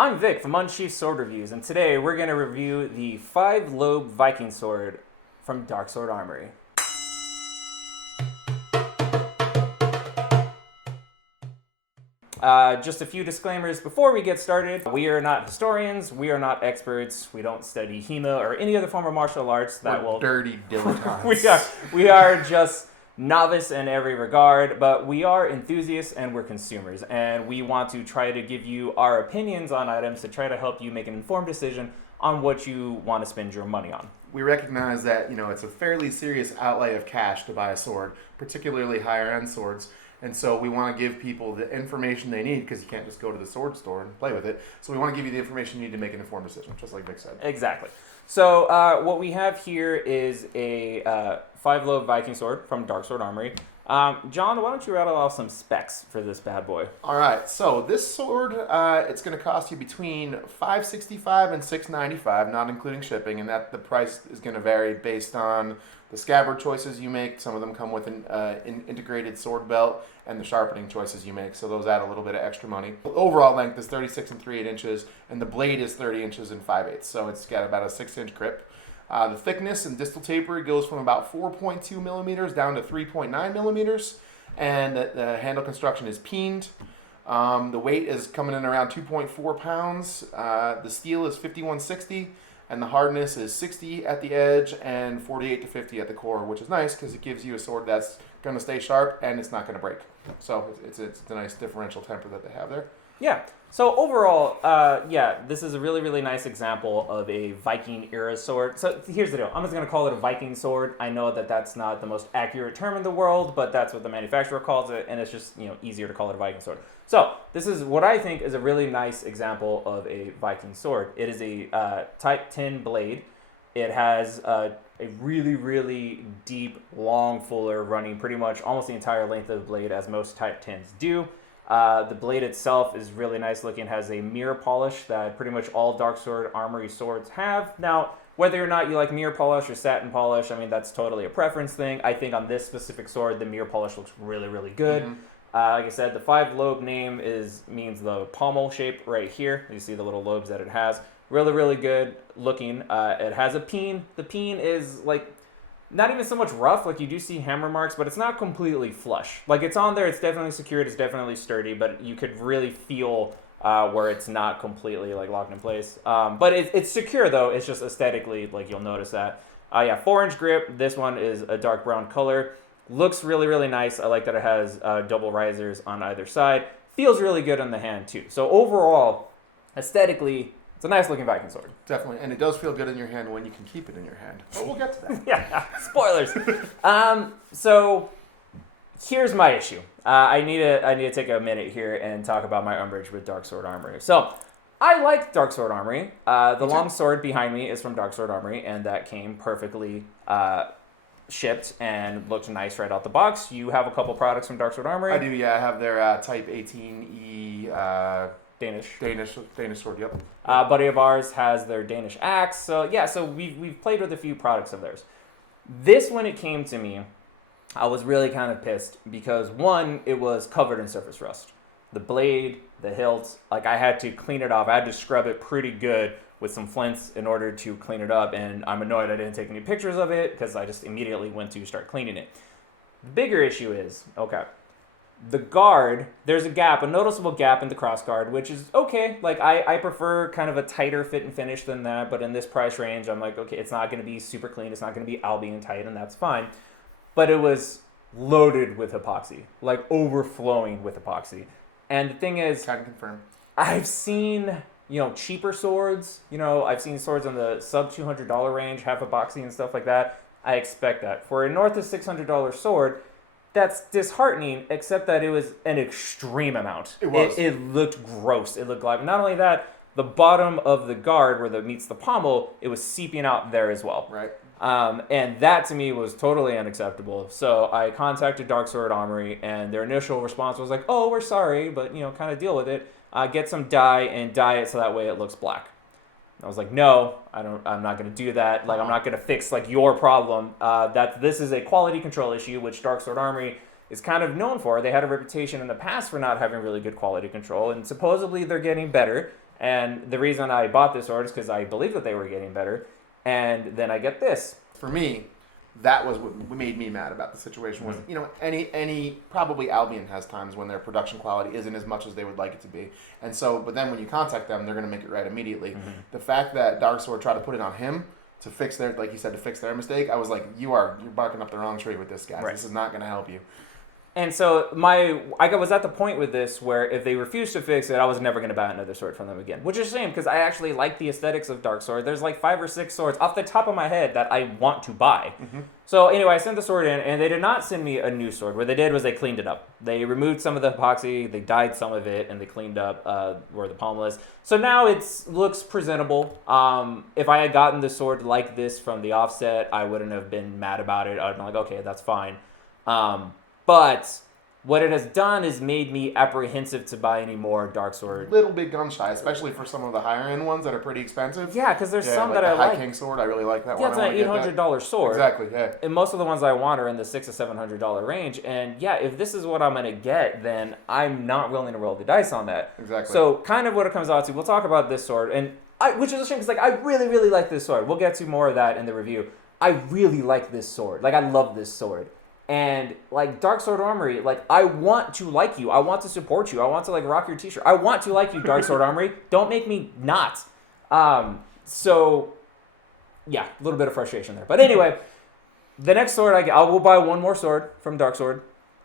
I'm Vic from Unsheathed Sword Reviews, and today we're going to review the 5 Lobe Viking sword from Darksword Armory. Just a few disclaimers before we get started. We are not historians, we are not experts, we don't study HEMA or any other form of martial arts that will... dirty dilettantes. we are just novice in every regard, but we are enthusiasts and we're consumers, and we want to try to give you our opinions on items to try to help you make an informed decision on what you want to spend your money on. We recognize that, it's a fairly serious outlay of cash to buy a sword, particularly higher end swords. And so we want to give people the information they need, because you can't just go to the sword store and play with it. So we want to give you the information you need to make an informed decision, just like Vic said. Exactly. So what we have here is a 5 Lobe Viking sword from Darksword Armory. John, why don't you rattle off some specs for this bad boy? All right. So this sword, it's going to cost you between $565 and $695, not including shipping, and that the price is going to vary based on the scabbard choices you make. Some of them come with an integrated sword belt, and the sharpening choices you make, so those add a little bit of extra money. Overall length is 36 and 3/8 inches, and the blade is 30 inches and 5/8, so it's got about a 6-inch grip. The thickness and distal taper goes from about 4.2 millimeters down to 3.9 millimeters, and the handle construction is peened. The weight is coming in around 2.4 pounds. The steel is 5160, and the hardness is 60 at the edge and 48 to 50 at the core, which is nice because it gives you a sword that's going to stay sharp and it's not going to break. So it's a nice differential temper that they have there. Yeah. So overall, this is a really, really nice example of a Viking era sword. So here's the deal. I'm just going to call it a Viking sword. I know that that's not the most accurate term in the world, but that's what the manufacturer calls it, and it's just easier to call it a Viking sword. So this is what I think is a really nice example of a Viking sword. It is a Type 10 blade. It has a really, really deep, long fuller running pretty much almost the entire length of the blade, as most Type 10s do. The blade itself is really nice looking, has a mirror polish that pretty much all Darksword Armory swords have. Now, whether or not you like mirror polish or satin polish, I mean, that's totally a preference thing. I think on this specific sword, the mirror polish looks really, really good. Mm-hmm. Like I said, the 5 Lobe name means the pommel shape right here. You see the little lobes that it has. Really, really good looking. It has a peen. The peen is like not even so much rough, like you do see hammer marks, but it's not completely flush. Like it's on there, it's definitely secured, it's definitely sturdy, but you could really feel where it's not completely like locked in place. But it's secure though, it's just aesthetically, like you'll notice that. 4-inch grip, this one is a dark brown color. Looks really, really nice. I like that it has double risers on either side. Feels really good on the hand too. So overall, aesthetically, it's a nice looking Viking sword. Definitely, and it does feel good in your hand when you can keep it in your hand. But we'll get to that. Yeah, spoilers. So here's my issue. I need to take a minute here and talk about my umbrage with Darksword Armory. So I like Darksword Armory. The long sword behind me is from Darksword Armory, and that came perfectly shipped and looked nice right out the box. You have a couple products from Darksword Armory. I do, yeah. I have their Type 18E Danish sword, yep. Buddy of ours has their Danish axe. So yeah, so we've played with a few products of theirs. This, when it came to me, I was really kind of pissed because one, it was covered in surface rust. The blade, the hilt, like I had to clean it off. I had to scrub it pretty good with some flints in order to clean it up, and I'm annoyed I didn't take any pictures of it because I just immediately went to start cleaning it. The bigger issue is, the guard, there's a gap, a noticeable gap in the cross guard, which is okay. Like I prefer kind of a tighter fit and finish than that, but in this price range, I'm like, okay, it's not going to be super clean. It's not going to be Albion tight, and that's fine. But it was loaded with epoxy, like overflowing with epoxy. And the thing is, can confirm. I've seen, cheaper swords. I've seen swords in the sub $200 range, have epoxy and stuff like that. I expect that. For a north of $600 sword, that's disheartening, except that it was an extreme amount. It was. It looked gross. It looked like, not only that, the bottom of the guard where it meets the pommel, it was seeping out there as well. Right. And that to me was totally unacceptable. So I contacted Darksword Armory, and their initial response was like, "Oh, we're sorry, but kind of deal with it. Get some dye and dye it so that way it looks black." I was like, no, I'm not going to do that. Like, I'm not going to fix your problem. This is a quality control issue, which Darksword Armory is kind of known for. They had a reputation in the past for not having really good quality control, and supposedly they're getting better. And the reason I bought this sword is because I believed that they were getting better. And then I get this. For me, that was what made me mad about the situation. Was any probably Albion has times when their production quality isn't as much as they would like it to be, and so but then when you contact them, they're going to make it right immediately. The fact that Darksword tried to put it on him to fix their, like you said, to fix their mistake, I was like, you're barking up the wrong tree with this, guys. Right. This is not going to help you. And so I was at the point with this where if they refused to fix it, I was never going to buy another sword from them again. Which is a shame because I actually like the aesthetics of Darksword. There's like 5 or 6 swords off the top of my head that I want to buy. So anyway, I sent the sword in and they did not send me a new sword. What they did was they cleaned it up. They removed some of the epoxy, they dyed some of it, and they cleaned up where the pommel is. So now it looks presentable. If I had gotten the sword like this from the offset, I wouldn't have been mad about it. I'd been like, okay, that's fine. But what it has done is made me apprehensive to buy any more Darksword. Little bit gun shy, especially for some of the higher end ones that are pretty expensive. Yeah, because there's some like that the I High like. King sword, I really like that one. Yeah, it's an $800 sword. Exactly, yeah. And most of the ones I want are in the $600 to $700 range. And yeah, if this is what I'm going to get, then I'm not willing to roll the dice on that. Exactly. So kind of what it comes out to, we'll talk about this sword, and which is a shame because I really, really like this sword. We'll get to more of that in the review. I really like this sword. I love this sword. And Darksword Armory, I want to like you. I want to support you. I want to rock your t-shirt. I want to like you, Darksword Armory. Don't make me not. So yeah, a little bit of frustration there. But anyway, the next sword I will buy one more sword from Darksword,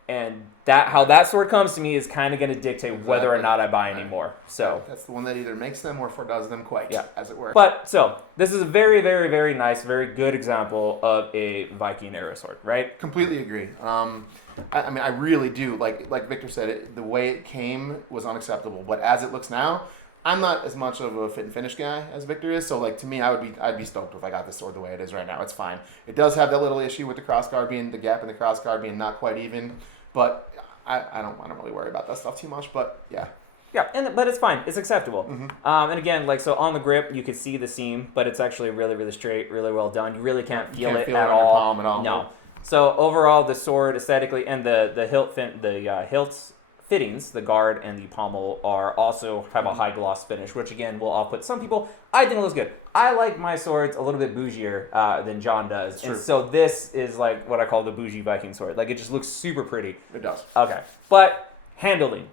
and how that sword comes to me is kind of going to dictate whether or not I buy any more. So that's the one that either makes them or fordoes them quite, as it were. But so this is a very, very, very nice, very good example of a Viking era sword, right? Completely agree. I really do like Victor said. The way it came was unacceptable, but as it looks now, I'm not as much of a fit and finish guy as Victor is. So to me, I'd be stoked if I got this sword the way it is right now. It's fine. It does have that little issue with the crossguard being the gap in the crossguard being not quite even, but I don't really worry about that stuff too much, but yeah. Yeah, but it's fine. It's acceptable. And again, so on the grip, you could see the seam, but it's actually really, really straight, really well done. You really can't feel it at all. Palm at all. No. So overall, the sword aesthetically and the hilt fittings, the guard and the pommel also have a high gloss finish, which again will off-put some people. I think it looks good. I like my swords a little bit bougier than John does, and so this is what I call the bougie Viking sword. It just looks super pretty. It does. Okay, but handling.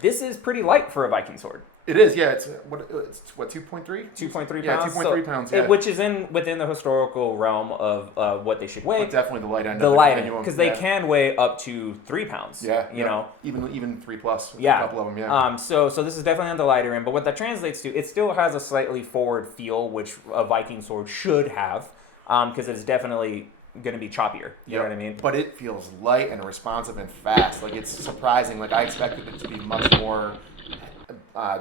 This is pretty light for a Viking sword. It is, yeah. It's what 2.3? 2.3 pounds. Yeah, 2.3 pounds. Yeah. Which is within the historical realm of what they should weigh. But definitely the light end. The light end, because they can weigh up to 3 pounds. Yeah, you know, even 3 plus. Yeah, a couple of them. Yeah. So this is definitely on the lighter end, but what that translates to, it still has a slightly forward feel, which a Viking sword should have, because it's definitely going to be choppier. You know what I mean? But it feels light and responsive and fast. It's surprising. I expected it to be much more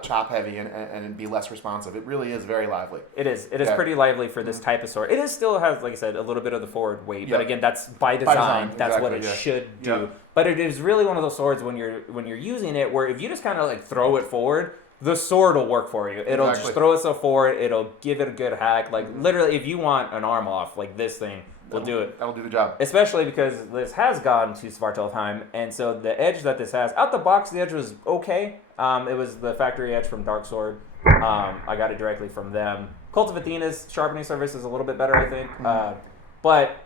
chop heavy and be less responsive. It really is very lively. It is pretty lively for this type of sword. It still has, like I said, a little bit of the forward weight, but again, that's by design. That's what it should do. Yep. But it is really one of those swords when you're using it where if you just kind of throw it forward, the sword will work for you. It'll just throw itself forward. It'll give it a good hack. Literally, if you want an arm off, this thing will do it. That'll do the job. Especially because this has gone to Svartalfheim, and so the edge that this has, out the box, the edge was okay. It was the factory edge from Darksword. I got it directly from them. Cult of Athena's sharpening surface is a little bit better, I think. But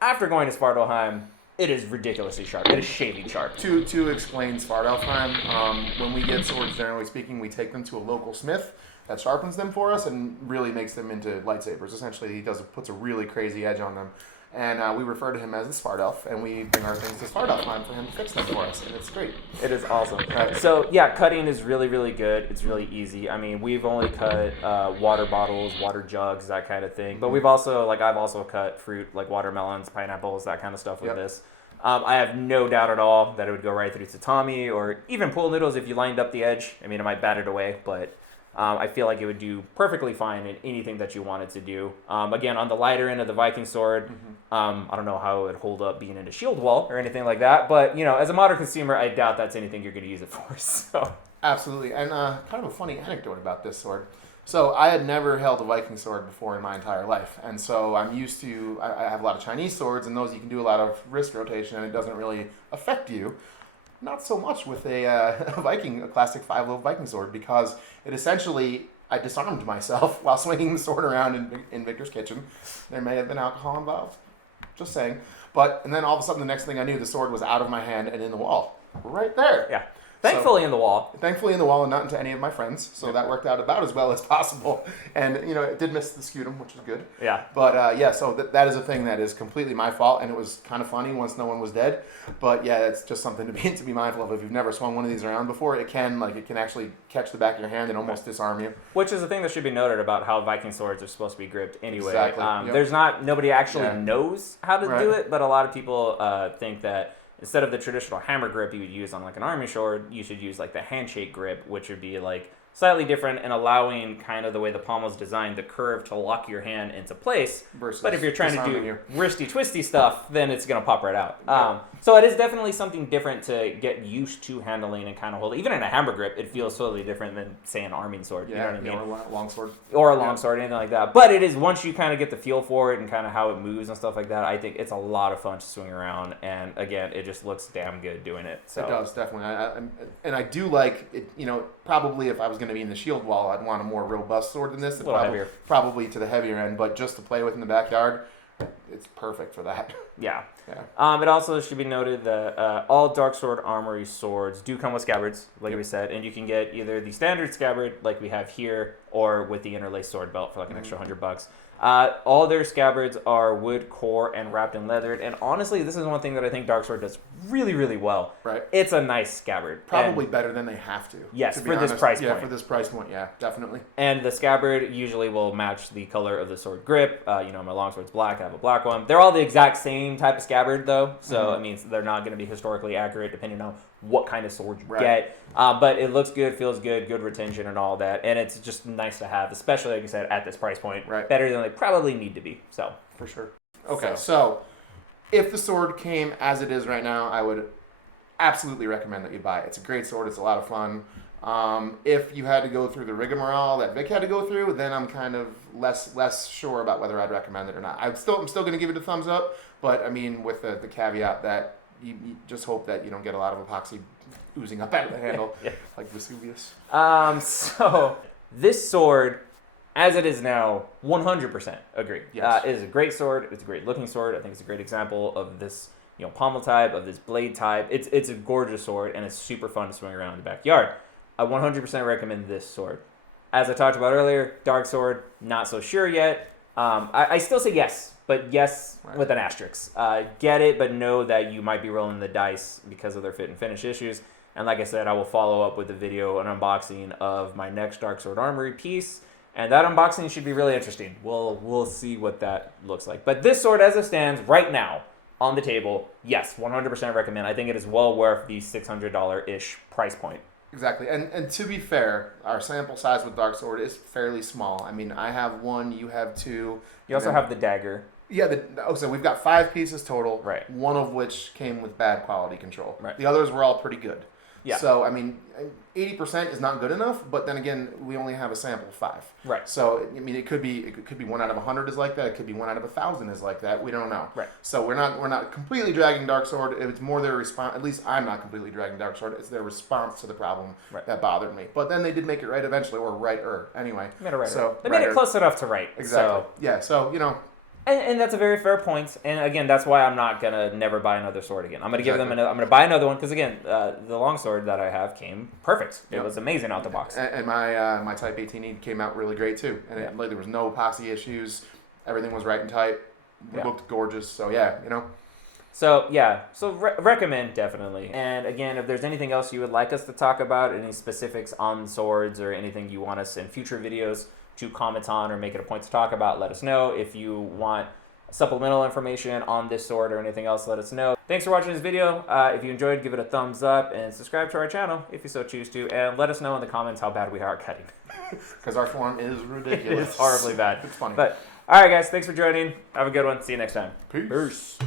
after going to Svartalfheim, it is ridiculously sharp. It is shaving sharp. To explain Svartalfheim, when we get swords, generally speaking, we take them to a local smith that sharpens them for us and really makes them into lightsabers. Essentially, he puts a really crazy edge on them. And we refer to him as the Svartalf, and we bring our things to Svartalfheim for him to fix them for us, and it's great. It is awesome. So, yeah, cutting is really, really good. It's really easy. I mean, we've only cut water bottles, water jugs, that kind of thing. But we've also, I've also cut fruit, watermelons, pineapples, that kind of stuff with this. I have no doubt at all that it would go right through tatami or even pool noodles if you lined up the edge. I mean, it might bat it away, but I feel like it would do perfectly fine in anything that you wanted to do. Again, on the lighter end of the Viking sword, I don't know how it would hold up being in a shield wall or anything like that, but as a modern consumer, I doubt that's anything you're going to use it for. So absolutely, and kind of a funny anecdote about this sword. So I had never held a Viking sword before in my entire life, and so I'm used to. I have a lot of Chinese swords, and those you can do a lot of wrist rotation, and it doesn't really affect you. not so much with a classic 5 Lobe Viking sword, because it essentially, I disarmed myself while swinging the sword around in Victor's kitchen. There may have been alcohol involved. Just saying. And then all of a sudden, the next thing I knew, the sword was out of my hand and in the wall. Right there. Yeah. Thankfully in the wall. Thankfully in the wall and not into any of my friends. So that worked out about as well as possible. And, it did miss the scutum, which is good. Yeah. But, so that is a thing that is completely my fault. And it was kind of funny once no one was dead. But, yeah, it's just something to be mindful of. If you've never swung one of these around before, it can actually catch the back of your hand and almost disarm you. Which is the thing that should be noted about how Viking swords are supposed to be gripped anyway. Exactly. There's nobody actually knows how to do it, but a lot of people think that instead of the traditional hammer grip you would use on like an army sword, you should use like the handshake grip, which would be like slightly different and allowing kind of the way the Pommel's designed, the curve to lock your hand into place. But if you're trying to do wristy twisty stuff, then it's going to pop right out. So it is definitely something different to get used to handling and kind of hold. Even in a hammer grip, it feels totally different than, say, an arming sword. Yeah, you know what I mean? Or a long sword. Or a long sword, anything like that. But it is, once you kind of get the feel for it and kind of how it moves and stuff like that, I think it's a lot of fun to swing around. And again, it just looks damn good doing it. So. It does, definitely. And I do like it, probably if I was going to be in the shield wall, I'd want a more robust sword than this. A little heavier. Probably to the heavier end, but just to play with in the backyard, it's perfect for that. Yeah. It also should be noted that all Darksword Armory swords do come with scabbards, like we said, and you can get either the standard scabbard, like we have here, or with the interlaced sword belt for like an extra $100. All their scabbards are wood core and wrapped in leather, and honestly, this is one thing that I think Darksword does really, really well. Right. It's a nice scabbard. Probably better than they have to. Yes, to for this price point. Yeah, for this price point, yeah, definitely. And the scabbard usually will match the color of the sword grip. My longsword's black, I have a black one. They're all the exact same type of scabbard, though, so it means they're not going to be historically accurate depending on what kind of sword you get. But it looks good, feels good, good retention and all that. And it's just nice to have, especially, like you said, at this price point. Right. Better than they probably need to be. So for sure. Okay, so if the sword came as it is right now, I would absolutely recommend that you buy it. It's a great sword. It's a lot of fun. If you had to go through the rigmarole that Vic had to go through, then I'm kind of less sure about whether I'd recommend it or not. I'm still going to give it a thumbs up, but I mean with the caveat that you just hope that you don't get a lot of epoxy oozing up out of the handle like Vesuvius. So this sword, as it is now, 100% agree. Yes. It is a great sword. It's a great looking sword. I think it's a great example of this pommel type, of this blade type. It's a gorgeous sword, and it's super fun to swing around in the backyard. I 100% recommend this sword. As I talked about earlier, dark sword, not so sure yet. I still say yes, but yes with an asterisk. Get it, but know that you might be rolling the dice because of their fit and finish issues. And like I said, I will follow up with a video, an unboxing of my next Darksword Armory piece. And that unboxing should be really interesting. We'll see what that looks like. But this sword, as it stands right now on the table, yes, 100% recommend. I think it is well worth the $600-ish price point. Exactly. And to be fair, our sample size with Darksword is fairly small. I mean, I have one, you have two. You also have the dagger. Yeah, so we've got 5 pieces total, right? One of which came with bad quality control. Right. The others were all pretty good. Yeah. So, I mean, 80% is not good enough, but then again, we only have a sample of 5. Right. So, I mean, it could be 1 out of 100 is like that. It could be 1 out of 1,000 is like that. We don't know. Right. So we're not completely dragging Darksword. It's more their response. At least I'm not completely dragging Darksword. It's their response to the problem that bothered me. But then they did make it right eventually, or righter anyway. Made it right. So they made it close enough to right. Exactly. So. Yeah. So And that's a very fair point. And again, that's why I'm not gonna never buy another sword again. I'm gonna give them. I'm gonna buy another one because again, the longsword that I have came perfect. It was amazing out the box. And my Type 18E came out really great too. And there was no epoxy issues. Everything was right and tight. It looked gorgeous. So So recommend definitely. And again, if there's anything else you would like us to talk about, any specifics on swords or anything you want us in future videos to comment on or make it a point to talk about, let us know. If you want supplemental information on this sword or anything else, let us know. Thanks for watching this video. If you enjoyed, give it a thumbs up and subscribe to our channel if you so choose to. And let us know in the comments how bad we are at cutting. Because our form is ridiculous. It's horribly bad. It's funny. But all right, guys, thanks for joining. Have a good one. See you next time. Peace.